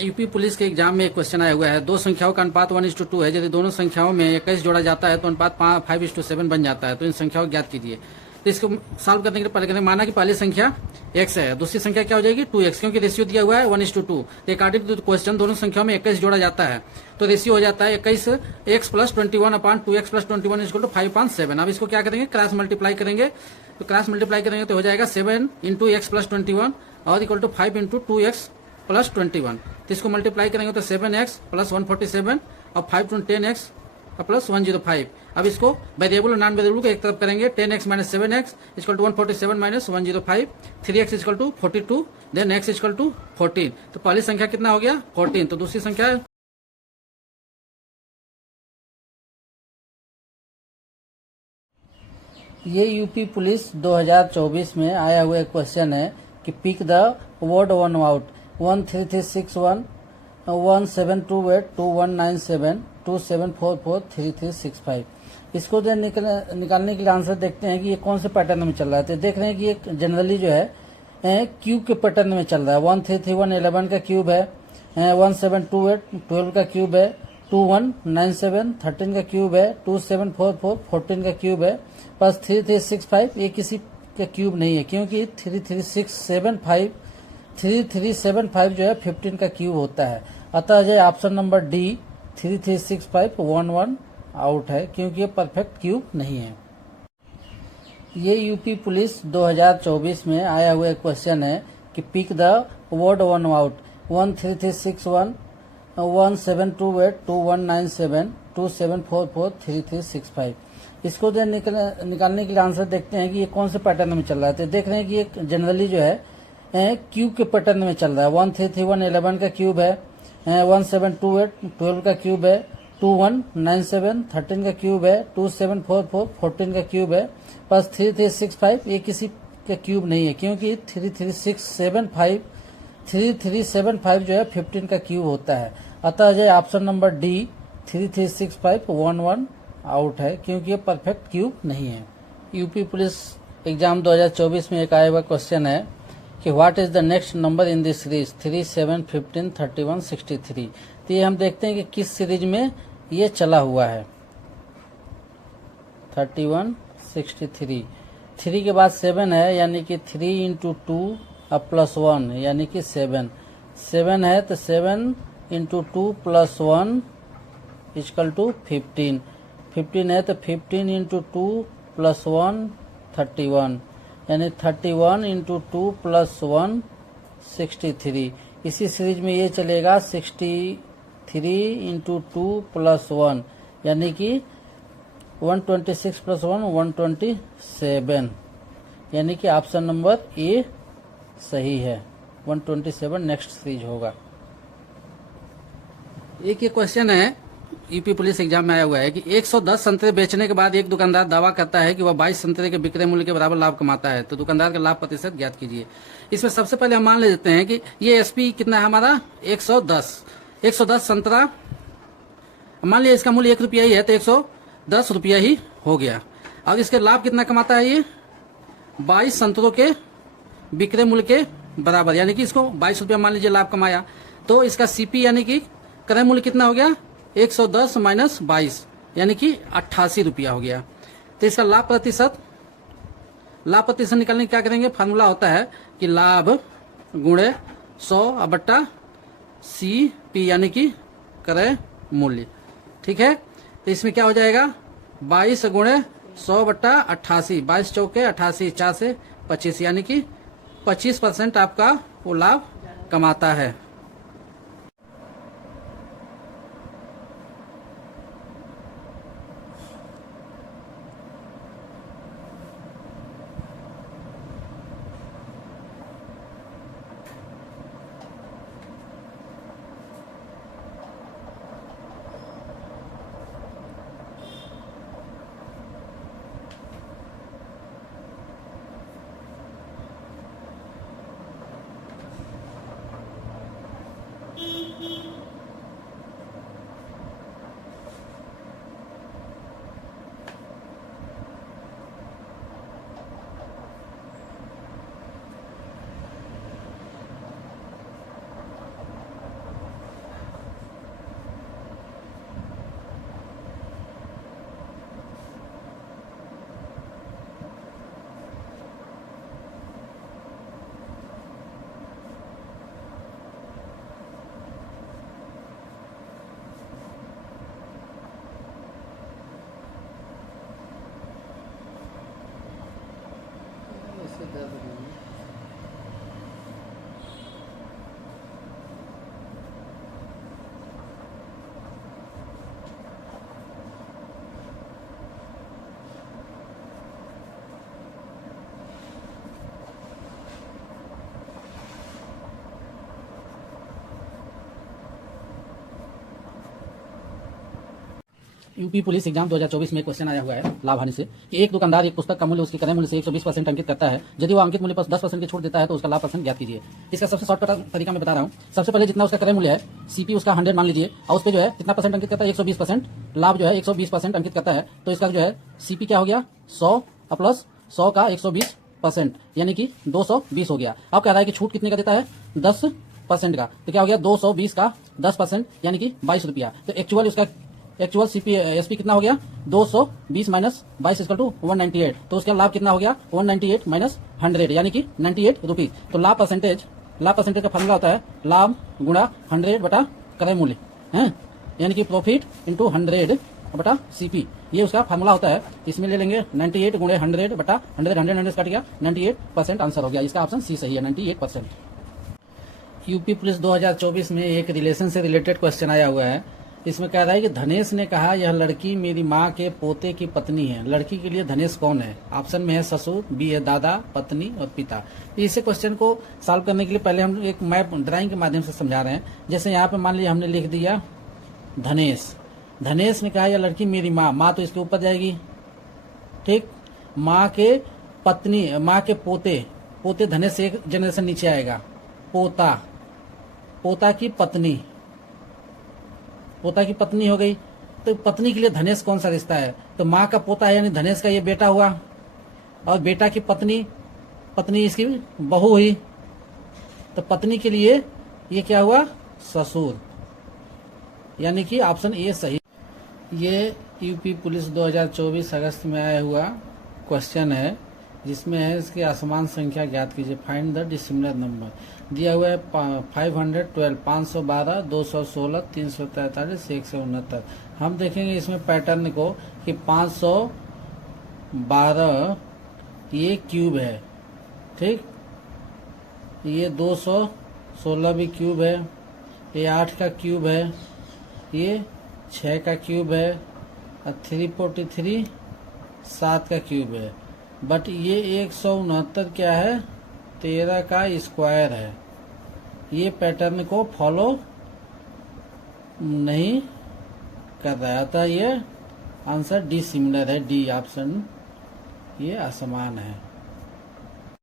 UP police के exam में एक क्वेश्चन आया हुआ है, दो संख्याओं का अनुपात 1:2 है। यदि दोनों संख्याओं में 21 जोड़ा जाता है तो अनुपात 5:7 बन जाता है। तो इन संख्याओं को ज्ञात कीजिए। तो इसको सॉल्व करने के लिए पहले करें, माना कि पहली संख्या x है, दूसरी संख्या क्या हो जाएगी 2x, क्योंकि रेशियो दिया हुआ है 1:2। तो अकॉर्डिंग टू क्वेश्चन दोनों संख्याओं में 21 जोड़ा जाता है तो रेशियो हो जाता है 21x + 21 अपॉन 2x + 21 = 5/7। अब इसको क्या करेंगे, क्रॉस मल्टीप्लाई करेंगे। तो क्रॉस मल्टीप्लाई करेंगे तो हो जाएगा 7 × x + 21 और इक्वल टू 5 × 2x + 21। तो इसको मल्टीप्लाई करेंगे तो 7x + 147 और 5 × 10x + 105। अब इसको वेरिएबल और नॉन वेरिएबल को एक तरफ करेंगे, 10x - 7x = 147 - 105, 3x = 42, then x = 14। तो पहली संख्या कितना हो गया 14। तो दूसरी संख्या ये यूपी पुलिस 2024 में आया हुआ एक क्वेश्चन है कि pick the word one out 13361 1728 2197 2744 3365। इसको जो निकालने के लिए आंसर देखते हैं कि ये कौन से पैटर्न में चल रहा है। तो देख रहे हैं कि ये जनरली जो है क्यूब के पैटर्न में चल रहा है। 1331 11 का क्यूब है, 1728 12 का क्यूब है, 2197 13 का क्यूब है, 2744 14 का क्यूब है, प्लस 3365 ये किसी का क्यूब नहीं है, क्योंकि 3375 जो है 15 का क्यूब होता है। अतः जो ऑप्शन नंबर डी 336511 आउट है, क्योंकि ये परफेक्ट क्यूब नहीं है। ये यूपी पुलिस 2024 में आया हुआ एक क्वेश्चन है कि pick the word one out 13361 1728 2197 2744 3365। इसको जो निकालने के लिए आंसर देखते हैं कि ये कौन से पैटर्न में चल रहा है। तो देख रहे हैं कि ये जनरली जो है क्यूब के पैटर्न में चल रहा है। 1331 11 का क्यूब है, 1728 12 का क्यूब है, 2197 13 का क्यूब है, 2744 14 का क्यूब है, प्लस 3365 ये किसी का क्यूब नहीं है, क्योंकि 3375 जो है 15 का क्यूब होता है। अतः जो ऑप्शन नंबर डी 336511 आउट है, क्योंकि ये परफेक्ट क्यूब नहीं है। यूपी पुलिस एग्जाम 2024 में एक आया हुआ क्वेश्चन है कि what is the next number in this series 3 7 15 31 63। तो ये हम देखते हैं कि किस सीरीज में ये चला हुआ है। 31 63, 3 के बाद 7 है, यानी कि 3 × 2 अब +1 यानी कि 7 है, तो 7 × 2 + 1 = 15 है, तो 15 × 2 + 1 31, यानी 31 × 2 + 1 63। इसी सीरीज में ये चलेगा 63 × 2 + 1 यानी कि 126 + 1 127, यानी कि ऑप्शन नंबर ए सही है। 127 नेक्स्ट सीरीज होगा। एक ये क्वेश्चन है यूपी पुलिस एग्जाम में आया हुआ है कि 110 संतरे बेचने के बाद एक दुकानदार दावा करता है कि वह 22 संतरे के विक्रय मूल्य के बराबर लाभ कमाता है। तो दुकानदार का लाभ प्रतिशत ज्ञात कीजिए। इसमें सबसे पहले हम मान लेते हैं कि ये एसपी कितना है हमारा 110 संतरा, मान लिया इसका मूल्य 1 रुपया ही है तो 110 रुपया ही हो गया। और इसके लाभ कितना कमाता है, ये 22 संतरों के विक्रय मूल्य के बराबर, यानी कि इसको 22 रुपया मान लीजिए लाभ कमाया। तो इसका सीपी यानी कि क्रय मूल्य कितना हो गया 110 - 22 यानी कि 88 रुपया हो गया। तो इसका लाभ प्रतिशत निकालने क्या करेंगे, फार्मूला होता है कि लाभ गुणे 100 CP यानी कि क्रय मूल्य। ठीक है, तो इसमें क्या हो जाएगा 22 × 100 / 88, 22 चौके 88, 4 से 25, यानी कि 25% आपका वो लाभ कमाता है। यूपी पुलिस एग्जाम 2024 में क्वेश्चन आया हुआ है लाभ हानि से कि एक दुकानदार एक पुस्तक का मूल्य उसके क्रय मूल्य से 120% अंकित करता है। यदि वो अंकित मूल्य पर 10% की छूट देता है तो उसका लाभ परसेंट ज्ञात कीजिए। इसका सबसे शॉर्टकट तरीका मैं बता रहा हूँ। सबसे पहले जितना उसका क्रय मूल्य है सीपी उसका 100 मान लीजिए और उस पर जो है कितना परसेंट अंकित करता है 120%, लाभ जो है 120% अंकित करता है। तो इसका जो है सीपी क्या हो गया 100 प्लस 100 का 120% यानी कि 220 हो गया। अब कह रहा है कि छूट कितने का देता है 10% का, तो क्या हो गया 220 का 10% यानी कि 22 रुपया। तो एक्चुअल सीपी एसपी कितना हो गया 220 माइनस 22 इक्वल टू 198। तो उसका लाभ कितना हो गया 198 माइनस 100 यानी कि 98 रुपीज। तो लाभ परसेंटेज का फार्मूला होता है लाभ गुणा 100 बटा क्रय मूल्य है, यानी कि प्रॉफिट इंटू 100 बटा सीपी, ये उसका फार्मूला होता है। इसमें ले लेंगे 98 गुणे 100 बटा 100 कट गया 98% आंसर हो गया। इसका ऑप्शन सी सही है 98%। यूपी पुलिस 2024 में एक रिलेशन से रिलेटेड क्वेश्चन आया हुआ है। इसमें कह रहा है कि धनेश ने कहा यह लड़की मेरी माँ के पोते की पत्नी है। लड़की के लिए धनेश कौन है? ऑप्शन में है ससुर, बी है दादा, पत्नी और पिता। इसे क्वेश्चन को सॉल्व करने के लिए पहले हम एक मैप ड्राइंग के माध्यम से समझा रहे हैं। जैसे यहाँ पे मान लीजिए हमने लिख दिया धनेश। धनेश ने कहा यह लड़की मेरी माँ तो इसके ऊपर जाएगी, ठीक। माँ के पत्नी, माँ के पोते धनेश से एक जनरेशन नीचे आएगा। पोता की पत्नी हो गई। तो पत्नी के लिए धनेश कौन सा रिश्ता है? तो माँ का पोता है यानी धनेश का ये बेटा हुआ, और बेटा की पत्नी इसकी बहू हुई। तो पत्नी के लिए ये क्या हुआ ससुर, यानी कि ऑप्शन ए सही। ये यूपी पुलिस 2024 अगस्त में आया हुआ क्वेश्चन है, जिसमें है इसकी असमान संख्या ज्ञात कीजिए। Find the dissimilar number. दिया हुआ है 512, 512, 216, 343, 169। हम देखेंगे इसमें पैटर्न को कि 512 ये क्यूब है, ठीक। ये 216 भी क्यूब है, ये 8 का क्यूब है, ये 6 का क्यूब है, और 343 7 का क्यूब है। बट ये 169 क्या है 13 का स्क्वायर है। ये पैटर्न को फॉलो नहीं कर रहा है, अतः ये आंसर डी सिमिलर है। डी ऑप्शन ये असमान है।